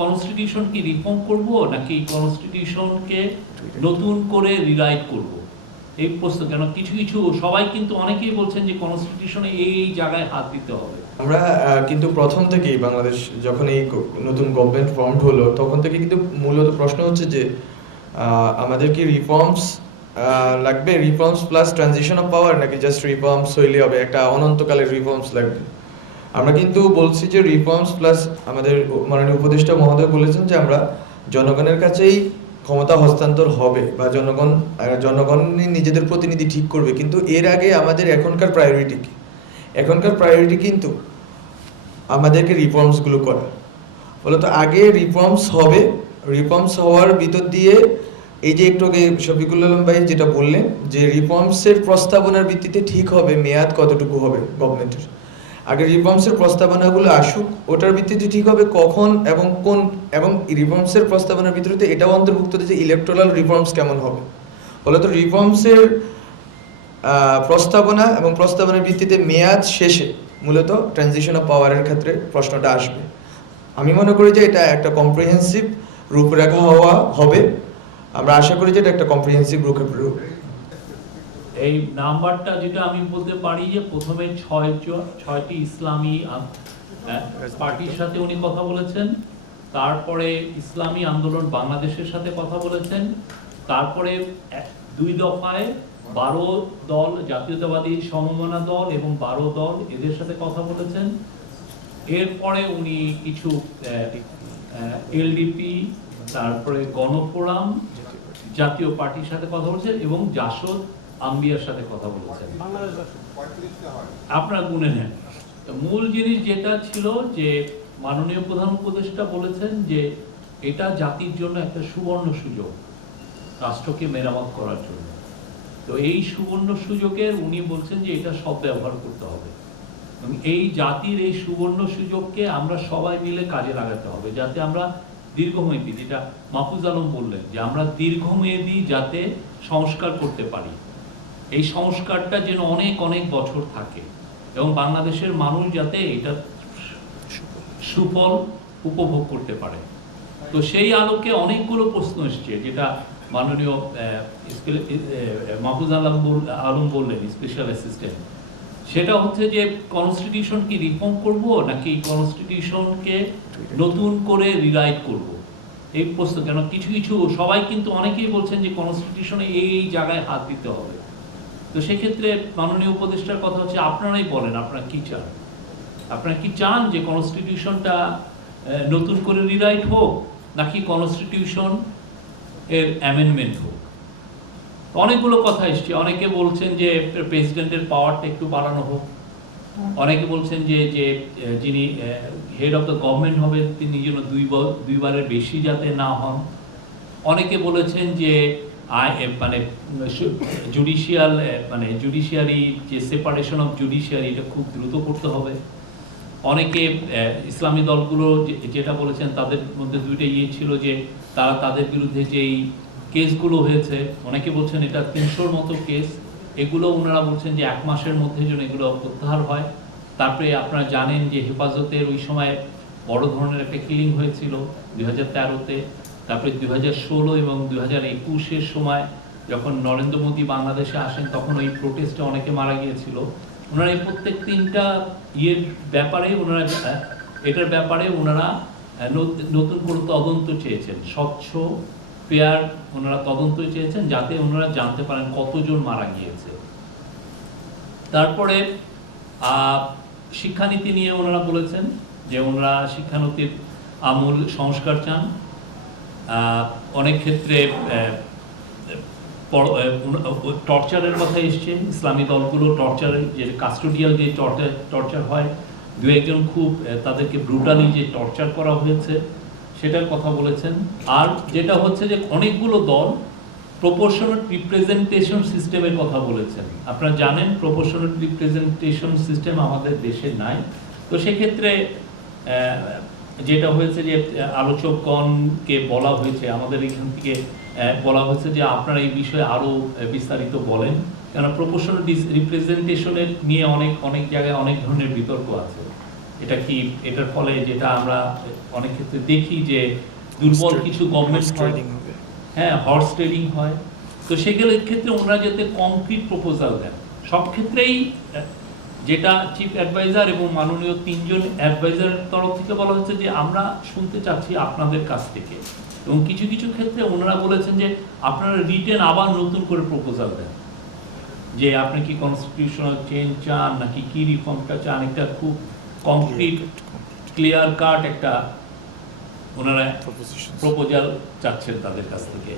Constitution কি reform করব নাকি কনস্টিটিউশনকে নতুন করে রিরাইট করব? এই প্রশ্ন, কেন কিছু কিছু সবাই কিন্তু অনেকেই বলছেন যে কনস্টিটিউশনে এই এই জায়গায় হাত দিতে হবে। আমরা কিন্তু প্রথম থেকেই বাংলাদেশ যখন এই নতুন গভর্নমেন্ট ফর্ম হলো, তখন থেকে কিন্তু মূলত প্রশ্ন হচ্ছে যে আমাদের কি রিফর্মস লাগবে? Reforms plus transition of power নাকি জাস্ট রিফর্মস হইলে হবে? একটা অনন্তকালের রিফর্মস লাগবে। আমরা কিন্তু বলছি যে রিফর্মস প্লাস আমাদের মাননীয় উপদেষ্টা মহোদয় বলেছেন যে আমরা জনগণের কাছেই ক্ষমতা হস্তান্তর হবে বা জনগণ জনগণই নিজেদের প্রতিনিধি ঠিক করবে। কিন্তু এর আগে আমাদের এখনকার প্রায়োরিটি কি? এখনকার প্রায়োরিটি কিন্তু আমাদেরকে রিফর্মসগুলো করা। ফলত আগে রিফর্মস হবে রিফর্মস হওয়ার ভিতর দিয়ে এই যে একটু আগে শফিকুল আলম ভাই যেটা বললেন যে রিফর্মসের প্রস্তাবনার ভিত্তিতে ঠিক হবে, মেয়াদ কতটুকু হবে গভর্নমেন্টের আগে রিফর্মসের প্রস্তাবনাগুলো আসুক, ওটার ভিত্তিতে ঠিক হবে কখন এবং কোন, এবং রিফর্মসের প্রস্তাবনার ভিতরে এটাও অন্তর্ভুক্ত যে ইলেকট্রাল রিফর্মস কেমন হবে। ফলত রিফর্মসের প্রস্তাবনা এবং প্রস্তাবনার ভিত্তিতে মেয়াদ শেষে মূলত ট্রানজিশন অফ পাওয়ারের ক্ষেত্রে প্রশ্নটা আসবে। আমি মনে করি যে এটা একটা কম্প্রিহেন্সিভ রূপরেখা হওয়া হবে। আমরা আশা করি যে এটা একটা কম্প্রিহেন্সিভ রূপ এই নাম্বারটা যেটা আমি বলতে পারি যে প্রথমে ছয় ছয়টি ইসলামী পার্টির সাথে উনি কথা বলেছেন, তারপরে ইসলামী আন্দোলন বাংলাদেশের সাথে কথা বলেছেন, তারপরে দুই দফায় বারো দল, জাতীয়তাবাদী সমমনা দল এবং বারো দল এদের সাথে কথা বলেছেন। এরপরে উনি কিছু এলডিপি তারপরে গণফোরাম, জাতীয় পার্টির সাথে কথা বলেছেন এবং জাসদ আম্বিয়ার সাথে কথা বলেছেন। আপনারা গুনে নেন। মূল জিনিস যেটা ছিল যে মাননীয় প্রধান উপদেষ্টা বলেছেন যে এটা জাতির জন্য একটা সুবর্ণ সুযোগ রাষ্ট্রকে মেরামত করার জন্য। তো এই সুবর্ণ সুযোগের উনি বলছেন যে এটা সব ব্যবহার করতে হবে। এবং এই জাতির এই সুবর্ণ সুযোগকে আমরা সবাই মিলে কাজে লাগাতে হবে যাতে আমরা দীর্ঘমেয়াদী যেটা মাহফুজ আলম বললেন যে আমরা দীর্ঘমেয়াদী যাতে সংস্কার করতে পারি। এই সংস্কারটা যেন অনেক অনেক বছর থাকে এবং বাংলাদেশের মানুষ যাতে এটা সুফল উপভোগ করতে পারে। তো সেই আলোকে অনেকগুলো প্রশ্ন এসছে, যেটা মাননীয় মাহফুজ আলম আলম বললেন স্পেশাল অ্যাসিস্ট্যান্ট সেটা হচ্ছে যে কনস্টিটিউশন কি রিফর্ম করব নাকি কনস্টিটিউশনকে নতুন করে রিরাইট করব? এই প্রশ্ন, কেন কিছু কিছু, সবাই কিন্তু অনেকেই বলছেন যে কনস্টিটিউশনে এই এই জায়গায় হাত দিতে হবে। তো সেক্ষেত্রে মাননীয় উপদেষ্টার কথা হচ্ছে আপনারাই বলেন, আপনারা কি চান? আপনারা কি চান যে কনস্টিটিউশনটা নতুন করে রিরাইট হোক, নাকি কনস্টিটিউশন এর অ্যামেন্ডমেন্ট হোক? অনেকগুলো কথা এসছে। অনেকে বলছেন যে প্রেসিডেন্টের পাওয়ারটা একটু বাড়ানো হোক। অনেকে বলছেন যে যে যিনি হেড অফ দ্য গভর্নমেন্ট হবেন, তিনি যেন দুই দুইবারের বেশি যাতে না হন। অনেকে বলেছেন যে মানে জুডিশিয়াল মানে জুডিশিয়ারি যে সেপারেশন অফ জুডিশিয়ারি এটা খুব দ্রুত করতে হবে। অনেকে ইসলামী দলগুলো যেটা বলেছেন, তাদের মধ্যে দুইটা ইয়ে ছিল যে, তারা তাদের বিরুদ্ধে যেই কেসগুলো হয়েছে, অনেকে বলছেন এটা তিনশোর মতো কেস, এগুলো ওনারা বলছেন যে, এক মাসের মধ্যে যেন এগুলো প্রত্যাহার হয়। তারপরে আপনারা জানেন যে হেফাজতের ওই সময় বড় ধরনের একটা কিলিং হয়েছিল, দুই হাজার তেরোতে। তারপরে দুই হাজার ষোলো এবং দুই হাজার একুশের সময় যখন নরেন্দ্র মোদী বাংলাদেশে আসেন, তখন ওই প্রোটেস্টে অনেকে মারা গিয়েছিল। ওনারা এই প্রত্যেক তিনটা ইয়ের ব্যাপারে ওনারা, এটার ব্যাপারে ওনারা নতুন করে তদন্ত চেয়েছেন। স্বচ্ছ ফেয়ার ওনারা তদন্ত চেয়েছেন যাতে ওনারা জানতে পারেন কতজন মারা গিয়েছে। তারপরে শিক্ষানীতি নিয়ে ওনারা বলেছেন যে ওনারা শিক্ষানীতির আমূল সংস্কার চান। অনেক ক্ষেত্রে টর্চারের কথা এসছে। ইসলামী দলগুলো টর্চারের যে কাস্টোডিয়াল যে টর্চার হয়, দু একজন খুব তাদেরকে ব্রুটালি যে টর্চার করা হয়েছে, সেটার কথা বলেছেন। আর যেটা হচ্ছে যে অনেকগুলো দল প্রপোর্শনাল রিপ্রেজেন্টেশন সিস্টেমের কথা বলেছেন। আপনারা জানেন প্রপোর্শনাল রিপ্রেজেন্টেশন সিস্টেম আমাদের দেশে নাই। তো সেক্ষেত্রে যেটা হয়েছে যে আলোচকগণকে বলা হয়েছে আমাদের এখান থেকে বলা হয়েছে যে আপনারা এই বিষয়ে আরও আহ, বিস্তারিত বলেন। কেন প্রপোর্শনাল রিপ্রেজেন্টেশনের নিয়ে অনেক অনেক জায়গায় অনেক ধরনের বিতর্ক আছে। এটা কি এটার ফলে যেটা আমরা অনেক ক্ষেত্রে দেখি যে দুর্বল কিছু গভর্নমেন্ট হ্যাঁ। হর্স ট্রেডিং হয় তো সেগুলোর ক্ষেত্রে ওনারা যাতে কংক্রিট প্রপোজাল দেন সব ক্ষেত্রেই যেটা চিফ অ্যাডভাইজার এবং মাননীয় তিনজন অ্যাডভাইজারের তরফ থেকে বলা হচ্ছে যে আমরা শুনতে চাচ্ছি আপনাদের কাছ থেকে। এবং কিছু কিছু ক্ষেত্রে ওনারা বলেছেন যে আপনারা রিটেন আবার নতুন করে প্রপোজাল দেন। যে আপনি কি কনস্টিটিউশনাল চেঞ্জ চান নাকি কি রিফর্মটা চান একটা খুব কমপ্লিট ক্লিয়ার কাট একটা ওনারা প্রপোজাল চাচ্ছেন তাদের কাছ থেকে।